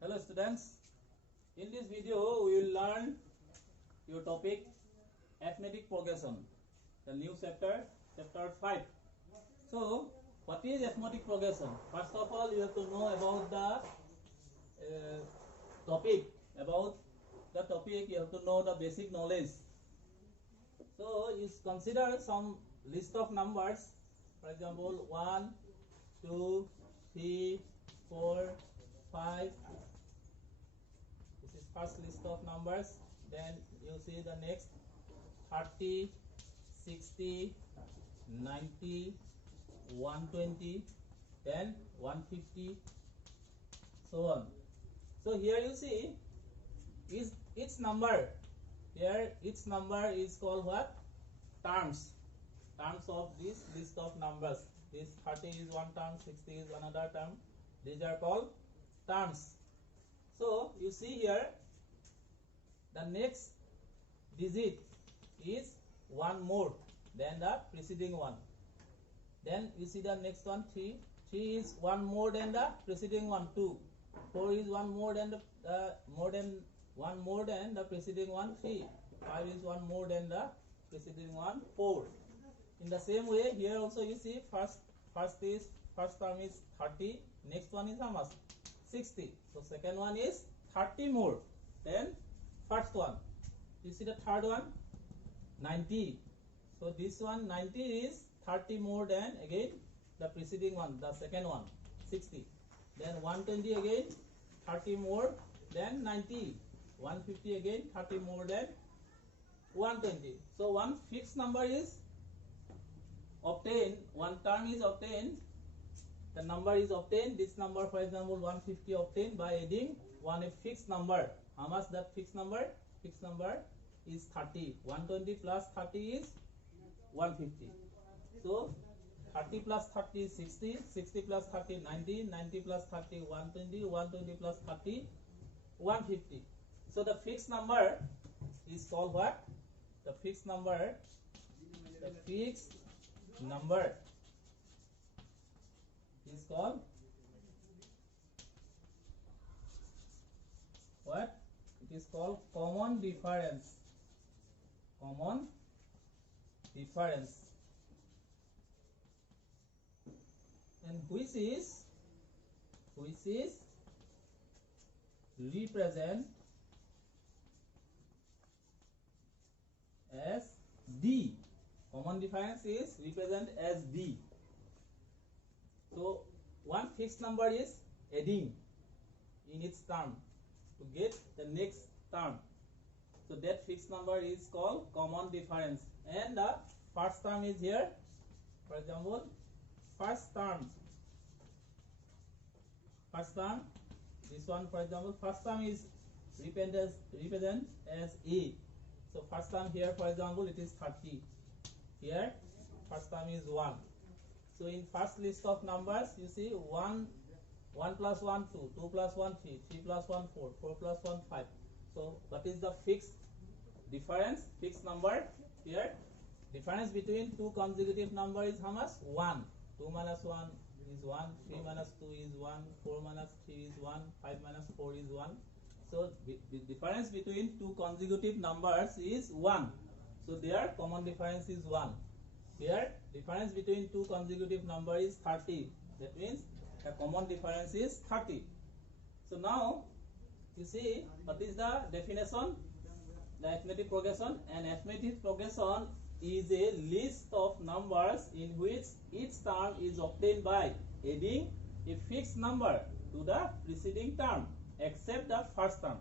Hello students, in this video we will learn your topic arithmetic progression, the new chapter 5. So what is arithmetic progression? First of all you have to know about the topic, you have to know the basic knowledge. So you consider some list of numbers, for example 1, 2, 3, 4, 5. This is first list of numbers. Then you see the next 30, 60, 90, 120, then 150, so on. So here you see is each number. Here each number is called what? Terms. Terms of this list of numbers. This 30 is one term, 60 is another term. These are called terms. So you see here the next digit is one more than the preceding one. Then you see the next one 3. 3 is one more than the preceding one 2. 4 is one more than the preceding one 3. 5 is one more than the preceding one 4. In the same way here also you see first term is 30, next one is how much? 60. So second one is 30 more than first one. You see the third one 90. So this one 90 is 30 more than again the preceding one, the second one 60. Then 120 again 30 more than 90. 150 again 30 more than 120. So one fixed number is obtained, one term is obtained, the number is obtained. This number, for example 150, obtained by adding one fixed number. How much that fixed number? Fixed number is 30. 120 plus 30 is 150. So 30 plus 30 is 60. 60 plus 30 90. 90 plus 30 120. 120 plus 30 150. So the fixed number is called what? The fixed number is called what? It is called common difference. Common difference. And which is represent as D. Common difference is represent as D. So one fixed number is adding in its term to get the next term. So that fixed number is called common difference. And the first term is here. For example, first term. This one, for example, first term is represent as A. So first term here, for example, it is 30. Here first term is 1. So in first list of numbers you see 1 plus 1 2, 2 plus 1 3, 3 plus 1 4, 4 plus 1 5. So what is the fixed difference? Fixed number here. Difference between two consecutive number is how much? 1. 2 minus 1 is 1, 3 minus 2 is 1, 4 minus 3 is 1, 5 minus 4 is 1. So the difference between two consecutive numbers is 1. So their common difference is 1. Here difference between two consecutive numbers is 30. That means the common difference is 30. So now you see what is the definition? The arithmetic progression. An arithmetic progression is a list of numbers in which each term is obtained by adding a fixed number to the preceding term except the first term.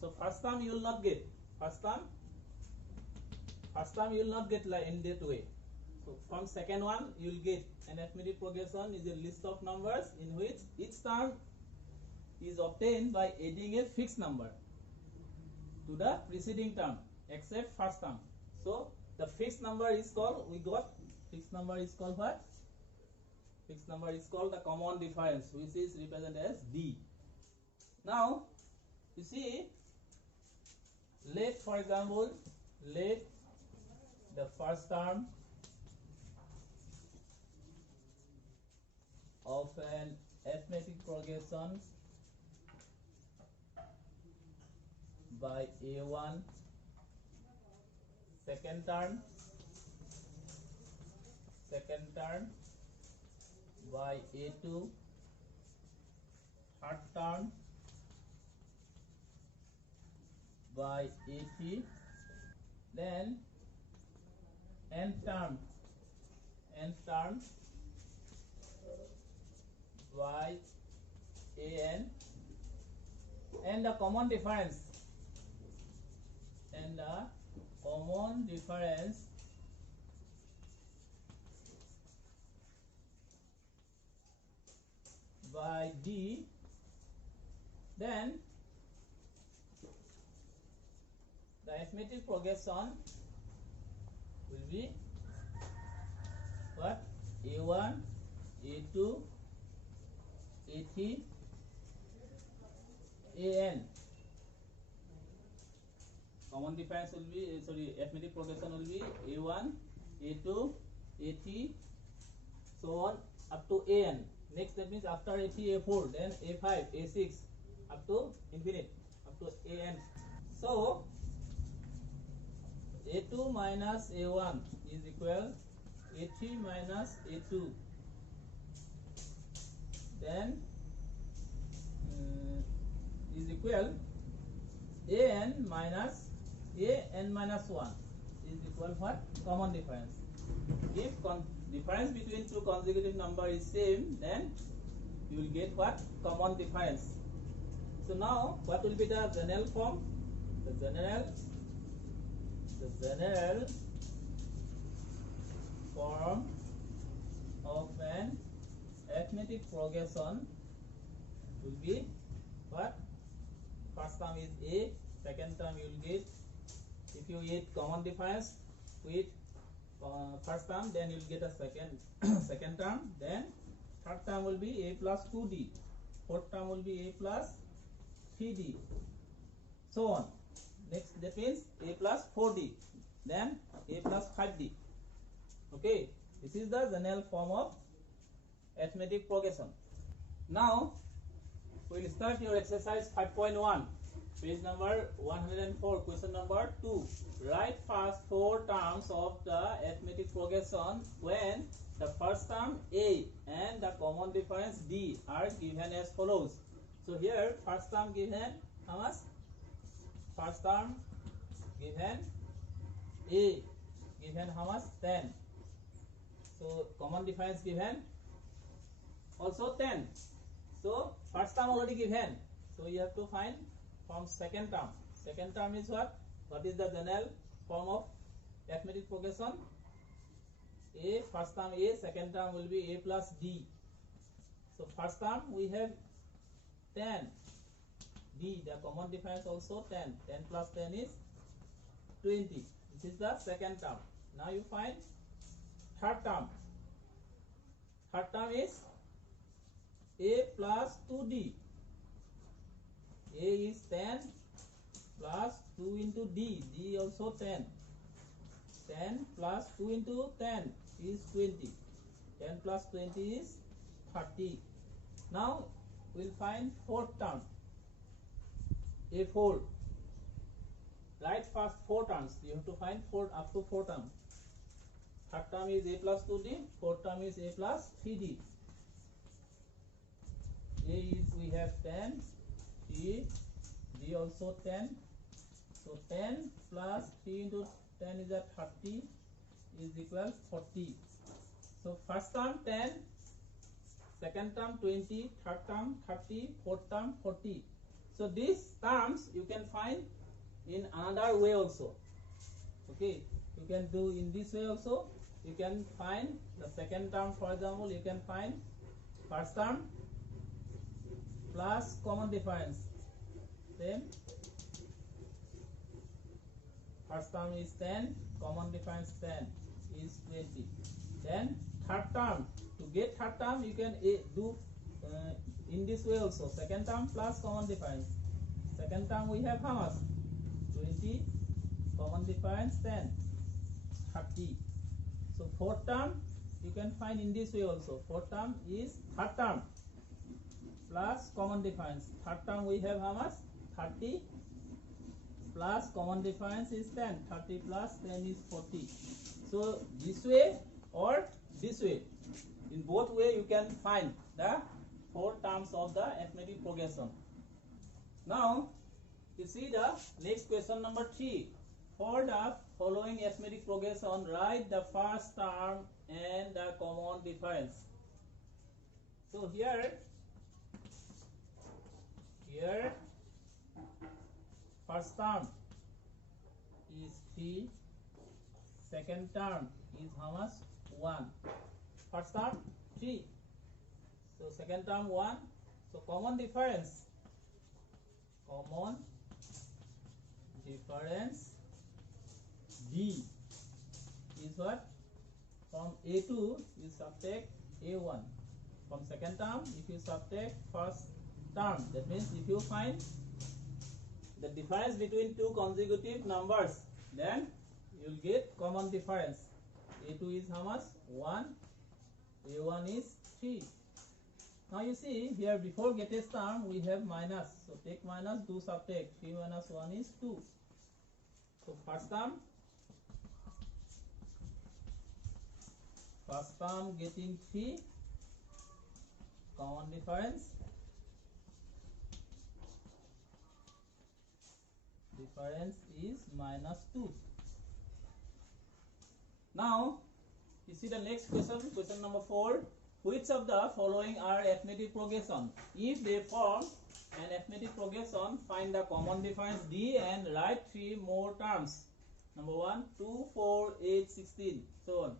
So first term you will not get. First term you will not get like in that way. So from second one you will get. An arithmetic progression is a list of numbers in which each term is obtained by adding a fixed number to the preceding term except first term. So the fixed number is called, fixed number is called what? Fixed number is called the common difference, which is represented as D. Now you see, for example, let the first term of an arithmetic progression by a1 second term by a2 third term by a3, then nth term by an, and the common difference by d. Then the arithmetic progression will be what? A1, A2, A3, AN. Common difference will be, arithmetic progression will be A1, A2, A3, so on up to AN. Next, that means after A3, A4, then A5, A6, up to infinite, up to AN. So A2 minus A1 is equal A3 minus A2. Then is equal AN minus 1 is equal what? Common difference. If difference between two consecutive number is same, then you will get what? Common difference. So now what will be the general form? The general form of an arithmetic progression will be what? First term is A, second term you will get, if you get common difference with first term, then you will get a second term, then third term will be A plus 2D, fourth term will be A plus 3D, so on. Next, that means A plus 4D, then A plus 5D. Okay, this is the general form of arithmetic progression. Now we will start your exercise 5.1, page number 104, question number 2. Write first 4 terms of the arithmetic progression when the first term A and the common difference D are given as follows. So here first term given how much? First term given A, given how much? 10. So common difference given also 10. So first term already given, so you have to find from second term. Second term is what? What is the general form of arithmetic progression? A, first term A, second term will be A plus D. So first term we have 10, D, the common difference also 10. 10 plus 10 is 20. This is the second term. Now you find third term. Third term is A plus 2D. A is 10 plus 2 into D. D also 10. 10 plus 2 into 10 is 20. 10 plus 20 is 30. Now we'll find fourth term. A4. Write first 4 terms. You have to find 4 up to 4 terms. Third term is A plus 2D. Fourth term is A plus 3D. A is we have 10. D also 10. So 10 plus 3 into 10 is at 30 is equal 40. So first term 10, second term 20, third term 30, fourth term 40. So these terms you can find in another way also. Okay, you can do in this way also. You can find the second term, for example, you can find first term plus common difference. Then first term is 10, common difference 10 is 20. Then third term, to get third term you can do in this way also. Second term plus common difference. Second term we have how much? 20, common difference 10, 30. So fourth term you can find in this way also. Fourth term is third term plus common difference. Third term we have how much? 30 plus common difference is 10. 30 plus 10 is 40. So this way or this way, in both way you can find the 4 terms of the arithmetic progression. Now you see the next question number 3. For the following arithmetic progression, write the first term and the common difference. So here first term is 3, second term is how much? 1. First term 3, so second term 1. So common difference D is what? From A2 you subtract A1. From second term, if you subtract first term, that means if you find the difference between two consecutive numbers, then you will get common difference. A2 is how much? 1. A1 is 3. Now you see here, before greatest term we have minus, so take minus, do subtract. 3 minus 1 is 2. So first term getting 3, common difference is minus 2. Now you see the next question, question number 4. Which of the following are arithmetic progression? If they form an arithmetic progression, find the common difference D and write 3 more terms. Number 1, 2, 4, 8, 16, so on.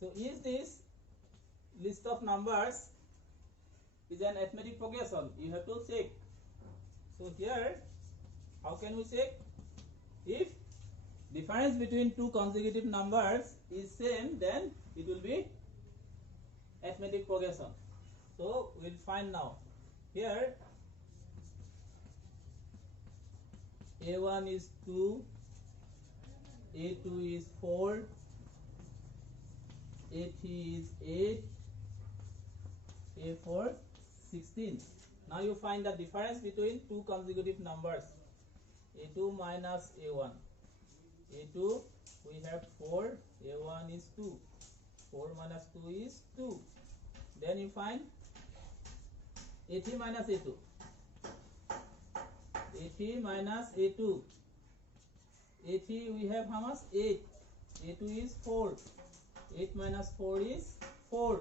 So is this list of numbers is an arithmetic progression? You have to check. So here, how can we check? If difference between two consecutive numbers is same, then it will be arithmetic progression. So we'll find now. Here A1 is 2, A2 is 4, A3 is 8, A4 16. Now you find the difference between two consecutive numbers. A2 minus A1. A2 we have 4, A1 is 2. 4 minus 2 is 2. Then you find A3 minus A2. A3 minus A2. A3 we have how much? 8. A2 is 4. 8 minus 4 is 4.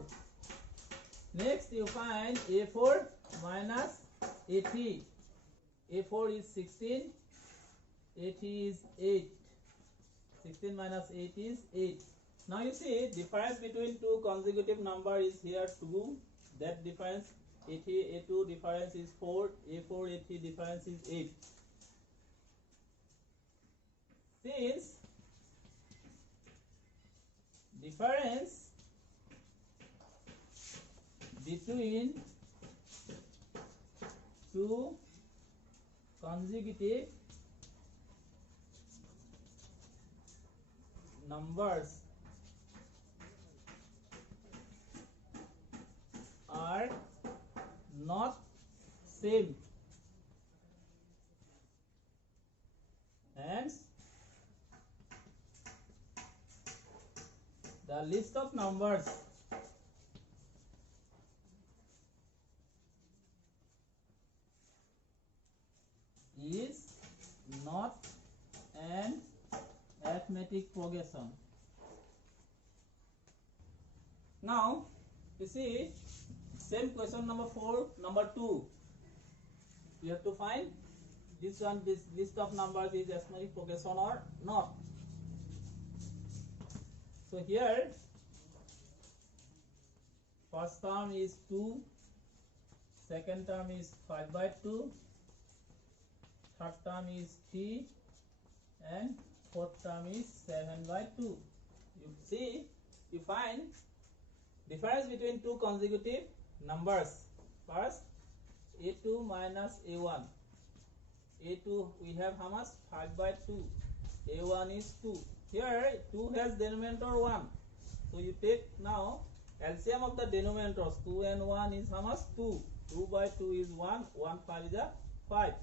Next you find A4 minus A3. A4 is 16. A3 is 8. 16 minus 8 is 8. Now you see difference between two consecutive number is here 2. That difference A3 A2 difference is 4. A4 A3 difference is 8. Since difference between two consecutive numbers are not same, hence the list of numbers is not an arithmetic progression. Now you see same question number 4, number 2. You have to find this one, this list of numbers is arithmetic progression or not. So here first term is 2, second term is 5 by 2, third term is 3, and fourth term is 7 by 2. You see, you find difference between two consecutive numbers. First, A2 minus A1. A2 we have how much? 5 by 2. A1 is 2. Here 2 has denominator 1. So you take now LCM of the denominators. 2 and 1 is how much? 2. 2 by 2 is 1. 1 5 is a 5.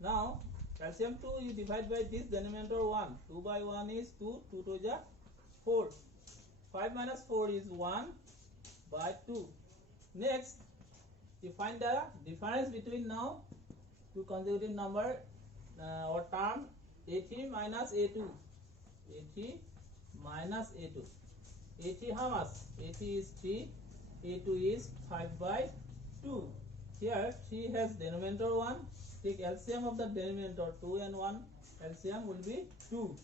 Now LCM 2 you divide by this denominator 1. 2 by 1 is 2. 2 to the 4. 5 minus 4 is 1 by 2. Next, you find the difference between now two consecutive number or term A3 minus A2. A3 minus A2. A3 how much? A3 is 3. A2 is 5 by 2. Here 3 has denominator 1. Take LCM of the denominator 2 and 1. LCM will be 2.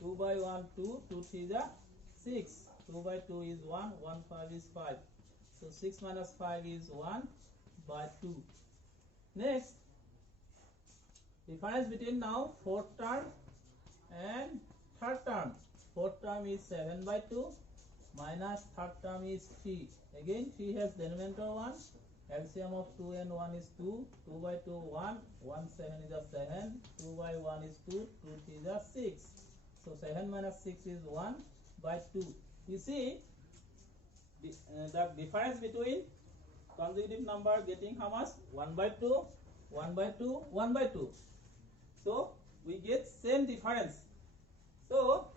2 by 1 2. 2 3 is 6. 2 by 2 is 1. 1 5 is 5. So 6 minus 5 is 1 by 2. Next, difference between now fourth term and third term. Fourth term is 7 by 2 minus third term is 3. Again 3 has denominator 1. LCM of 2 and 1 is 2. 2 by 2 1. 1 7 is a 7. 2 by 1 is 2. 2 3 is a 6. So 7 minus 6 is 1 by 2. You see the difference between consecutive number getting how much? 1 by 2, 1 by 2, 1 by 2. So we get same difference. So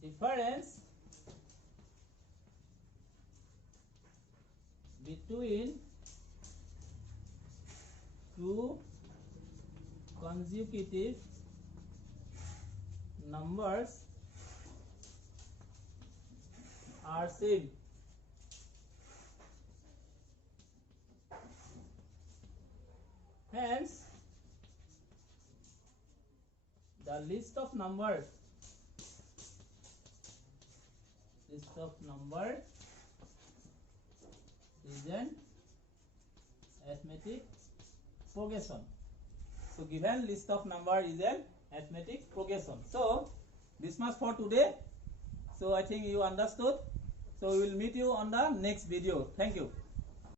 difference between two consecutive numbers are same. Hence, the list of numbers is an arithmetic progression. So given list of number is an arithmetic progression. So this much for today. So I think you understood. So we will meet you on the next video. Thank you.